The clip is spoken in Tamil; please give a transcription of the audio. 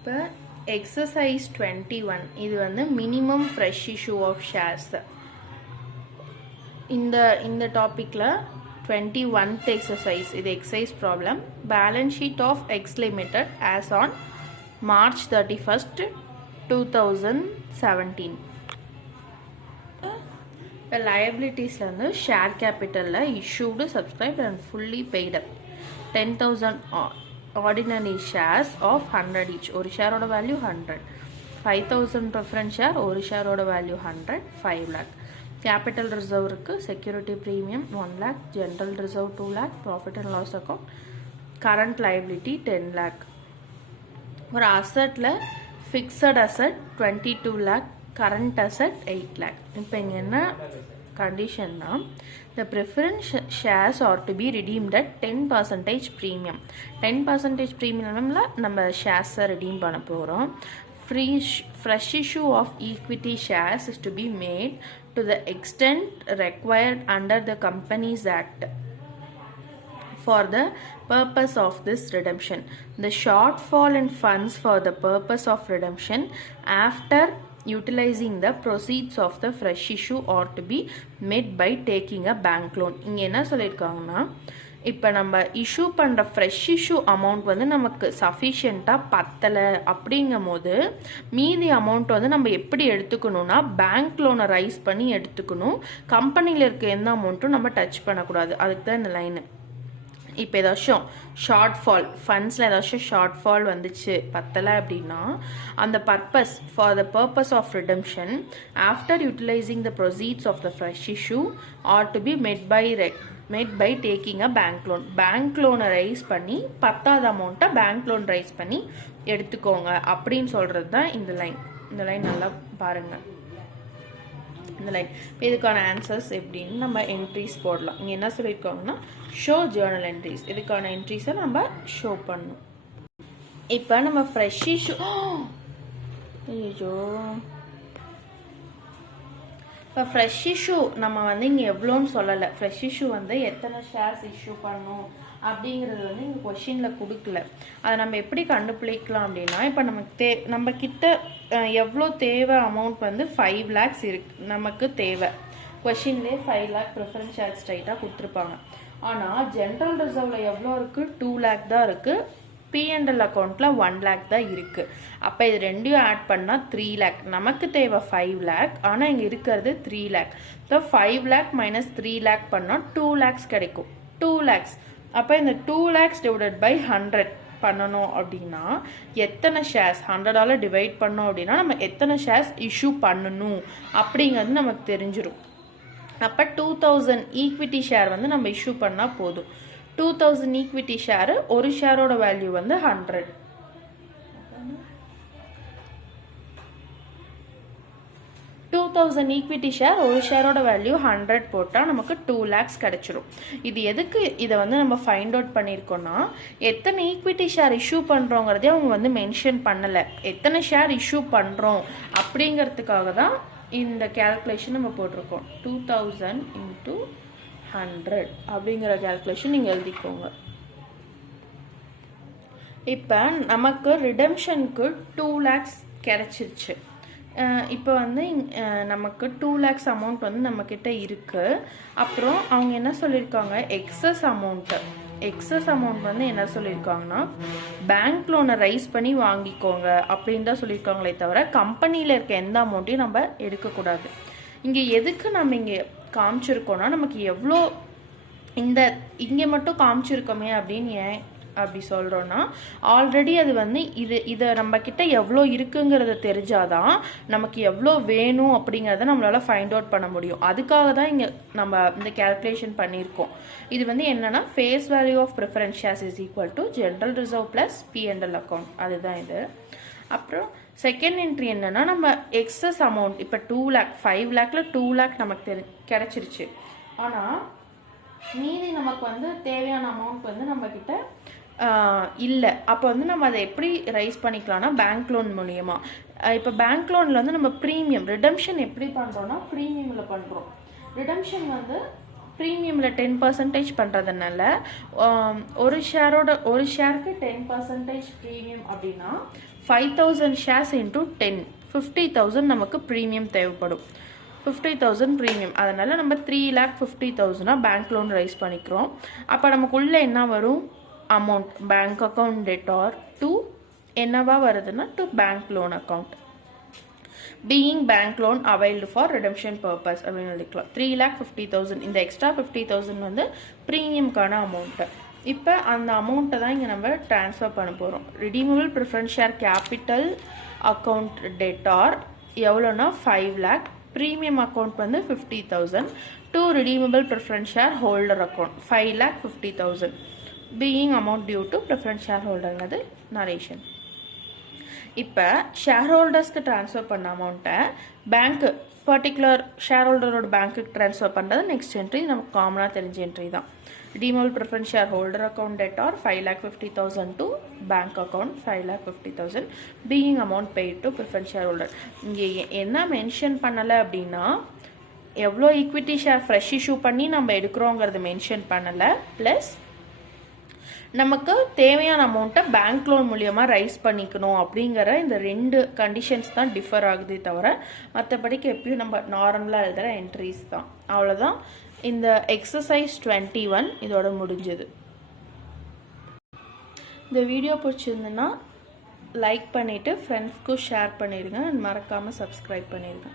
இப்போ எக்ஸசைஸ் 21 இது வந்து minimum fresh issue of shares. இந்த டாப்பிக்கில் 21th எக்ஸசைஸ், இது exercise problem. Balance sheet of X limited as on March 31st 2017. இப்போ லைபிலிட்டிஸில் வந்து ஷேர் கேபிட்டலில் issued, subscribed and fully paid 10,000 ordinary shares of 100 each. ஒரு ஷேரோட வேல்யூ 100. 5,000 preference share, ஒரு ஷேரோட வேல்யூ 100, 5 lakh. கேபிட்டல் ரிசர்வ் இருக்குது, security premium 1 lakh, general reserve 2 lakh, profit and loss account, current liability 10 lakh. ஒரு அசட்டில் fixed asset 22 lakh, current asset 8 lakh. இப்போ இங்கே என்ன கண்டிஷன்னா, the preference shares are to be redeemed at 10% premium. 10% premiumல நம்ம ஷேர்ஸை redeem பண்ண போகிறோம். Fresh issue of equity shares is to be made to the extent required under the Companies Act for the purpose of this redemption. The shortfall in funds for the purpose of redemption after utilizing the proceeds of the fresh issue or to be made by taking a bank loan. இங்கே என்ன சொல்லியிருக்காங்கன்னா, இப்போ நம்ம இஷ்யூ பண்ணுற ஃப்ரெஷ் இஷ்யூ அமௌண்ட் வந்து நமக்கு சஃபிஷியண்ட்டாக பத்தலை அப்படிங்கும் போது மீதி அமௌண்ட் வந்து நம்ம எப்படி எடுத்துக்கணும்னா பேங்க் லோனை ரைஸ் பண்ணி எடுத்துக்கணும். கம்பெனியில் இருக்க எந்த அமௌண்ட்டும் நம்ம டச் பண்ணக்கூடாது. அதுக்கு தான் இந்த லைனு. இப்போ ஏதாச்சும் ஷார்ட்ஃபால், ஃபண்ட்ஸில் ஏதாச்சும் ஷார்ட்ஃபால் வந்துச்சு பத்தலை அப்படின்னா, அந்த purpose for the purpose of redemption after utilising the proceeds of the fresh issue are to be met by taking a bank loan. Bank லோனை ரைஸ் பண்ணி பத்தாத அமௌண்ட்டை பேங்க் லோன் ரைஸ் பண்ணி எடுத்துக்கோங்க அப்படின்னு சொல்கிறது தான் இந்த லைன். இந்த லைன் நல்லா பாருங்கள். இந்த லைன் இதுக்கான ஆன்சர்ஸ் எப்படின்னு நம்ம என்ட்ரிஸ் போடலாம். இங்கே என்ன சொல்லியிருக்காங்கன்னா, ஷோ ஜேர்னல் என்ட்ரிஸ். இதுக்கான என்ட்ரிஸை நம்ம ஷோ பண்ணணும். இப்போ நம்ம ஃப்ரெஷ் இஷ்யூ, ஐயோ, இப்போ ஃப்ரெஷ் இஷ்யூ நம்ம வந்து இங்கே எவ்வளோன்னு சொல்லலை. ஃப்ரெஷ் இஷ்யூ வந்து எத்தனை ஷேர்ஸ் இஷ்யூ பண்ணணும் அப்படிங்கிறது வந்து இங்கே கொஷினில் கொடுக்கல. அதை நம்ம எப்படி கண்டுபிடிக்கலாம் அப்படின்னா, இப்போ நம்ம கிட்ட எவ்வளோ தேவை அமௌண்ட் வந்து 5 lakhs இருக்கு நமக்கு தேவை. கொஷின்லேயே 5 lakh ப்ரிஃபரன்ஸ் ஷேர் ஸ்ட்ரைட்டாக கொடுத்துருப்பாங்க. ஆனால் ஜென்ரல் ரிசர்வில் எவ்வளோ இருக்குது? 2 lakh தான் இருக்குது. P&L அக்கௌண்ட்டில் 1 lakh தான் இருக்குது. அப்போ இது ரெண்டையும் ஆட் பண்ணால் 3 lakh. நமக்கு தேவை 5 lakh, ஆனால் இங்கே இருக்கிறது 3 lakh. So 5 lakh minus 3 lakh பண்ணால் 2 lakhs கிடைக்கும். 2 lakhs. அப்போ இந்த 2 lakhs டிவைடட் பை 100 பண்ணணும் அப்படின்னா எத்தனை ஷேர்ஸ் 100ஆல் டிவைட் பண்ணோம் அப்படின்னா நம்ம எத்தனை ஷேர்ஸ் இஷ்யூ பண்ணணும் அப்படிங்கிறது நமக்கு தெரிஞ்சிடும். அப்போ 2000 ஈக்விட்டி ஷேர் வந்து நம்ம இஷ்யூ பண்ணால் போதும். 2000 ஈக்விட்டி ஷேரு, ஒரு ஷேரோட வேல்யூ வந்து 100. 2000 ஈக்விட்டி ஷேர், ஒரு ஷேரோட வேல்யூ 100 போட்டால் நமக்கு 2 lakhs கிடச்சிரும். இது எதுக்கு இதை வந்து நம்ம ஃபைண்ட் அவுட் பண்ணியிருக்கோன்னா, எத்தனை ஈக்விட்டி ஷேர் இஷ்யூ பண்ணுறோங்கிறதே அவங்க வந்து மென்ஷன் பண்ணலை. எத்தனை ஷேர் இஷ்யூ பண்ணுறோம் அப்படிங்கிறதுக்காக தான் இந்த கேல்குலேஷன் நம்ம போட்டிருக்கோம். 2000 into 100 அப்படிங்கிற கேல்குலேஷன் நீங்கள் எழுதிக்கோங்க. இப்போ நமக்கு ரிடம்ஷனுக்கு 2 lakhs கிடச்சிருச்சு. இப்போ வந்து நமக்கு 2 lakhs அமௌண்ட் வந்து நம்மக்கிட்ட இருக்குது. அப்புறம் அவங்க என்ன சொல்லியிருக்காங்க, எக்ஸஸ் அமௌண்ட் வந்து என்ன சொல்லியிருக்காங்கன்னா, பேங்க் லோனை ரைஸ் பண்ணி வாங்கிக்கோங்க அப்படின்னு தான் சொல்லியிருக்காங்களே தவிர கம்பெனியில் இருக்க எந்த அமௌண்ட்டையும் நம்ம எடுக்கக்கூடாது. இங்கே எதுக்கு நம்ம இங்கே காமிச்சிருக்கோன்னா, நமக்கு எவ்வளோ இங்கே மட்டும் காமிச்சிருக்கோமே அப்படின்னு ஏன் அப்படி சொல்கிறோன்னா, ஆல்ரெடி அது வந்து இதை நம்மக்கிட்ட எவ்வளோ இருக்குங்கிறத தெரிஞ்சாதான் நமக்கு எவ்வளோ வேணும் அப்படிங்கிறத நம்மளால் ஃபைண்ட் அவுட் பண்ண முடியும். அதுக்காக தான் இங்கே நம்ம இந்த கேல்குலேஷன் பண்ணியிருக்கோம். இது வந்து என்னென்னா, face value of preference shares is equal to general reserve plus P&L account. அதுதான் இது. அப்புறம் செகண்ட் என்ட்ரி என்னென்னா, நம்ம எக்ஸஸ் அமௌண்ட் இப்போ 2 lakh, 5 lakhல 2 lakh நமக்கு கிடச்சிருச்சு. ஆனால் மீதி நமக்கு வந்து தேவையான அமௌண்ட் வந்து நம்மக்கிட்ட இல்லை. அப்போ வந்து நம்ம அதை எப்படி ரைஸ் பண்ணிக்கலாம்னா பேங்க் லோன் மூலியமா. இப்போ பேங்க் லோனில் வந்து நம்ம ப்ரீமியம் ரிடம்ஷன் எப்படி பண்ணுறோன்னா ப்ரீமியமில் பண்ணுறோம். ரிடம்ஷன் வந்து ப்ரீமியமில் 10% பண்ணுறதுனால ஒரு ஷேருக்கு 10% ப்ரீமியம் அப்படின்னா 5000 ஷேர்ஸ் இன்ட்டு 10 50,000 நமக்கு ப்ரீமியம் தேவைப்படும். 50,000 ப்ரீமியம், அதனால் நம்ம 3,50,000 பேங்க் லோன் ரைஸ் பண்ணிக்கிறோம். அப்போ நமக்குள்ளே என்ன வரும் amount bank account debtor to என்னவா வருதுன்னா to bank loan account. Being bank loan availed for redemption purpose அப்படின்னு எழுதிக்கலாம். 3,50,000 இந்த எக்ஸ்ட்ரா 50,000 வந்து ப்ரீமியம்கான அமௌண்ட்டு. இப்போ அந்த அமௌண்ட்டை தான் இங்கே நம்ம ட்ரான்ஸ்ஃபர் பண்ண போகிறோம். Redeemable preference share capital account debtor எவ்வளோனா 5 lakh, ப்ரீமியம் அக்கௌண்ட் வந்து 50,000 to redeemable preference share holder account 5,50,000 being amount due to preference share ஹோல்டர்ங்கிறது நரேஷன். இப்போ ஷேர் ஹோல்டர்ஸ்க்கு ட்ரான்ஸ்ஃபர் பண்ண அமௌண்ட்டை பேங்க்கு பர்டிகுலர் ஷேர் ஹோல்டரோட பேங்க்குக்கு ட்ரான்ஸ்ஃபர் பண்ணுறது நெக்ஸ்ட் என்ட்ரி நமக்கு காமனாக தெரிஞ்ச என்ட்ரி தான். redeemable preference share holder account debt or 5,50,000 to bank account 5,50,000 being amount paid to preference shareholder. இங்கே என்ன மென்ஷன் பண்ணலை அப்படின்னா எவ்வளோ ஈக்விட்டி ஷேர் ஃப்ரெஷ் இஷ்யூ பண்ணி நம்ம எடுக்கிறோங்கிறது மென்ஷன் பண்ணலை. ப்ளஸ் நமக்கு தேவையான அமௌண்ட்டை பேங்க் லோன் மூலியமாக ரைஸ் பண்ணிக்கணும் அப்படிங்கிற இந்த 2 கண்டிஷன்ஸ் தான் டிஃபர் ஆகுதே தவிர மற்றபடிக்கு எப்பயும் நம்ம நார்மலாக எழுதுகிற என்ட்ரிஸ் தான். அவ்வளோதான். இந்த எக்ஸசைஸ் 21 இதோட முடிஞ்சது. இந்த வீடியோ பிடிச்சிருந்துன்னா லைக் பண்ணிவிட்டு ஃப்ரெண்ட்ஸ்க்கும் ஷேர் பண்ணிடுங்க. மறக்காமல் சப்ஸ்கிரைப் பண்ணிடுங்க.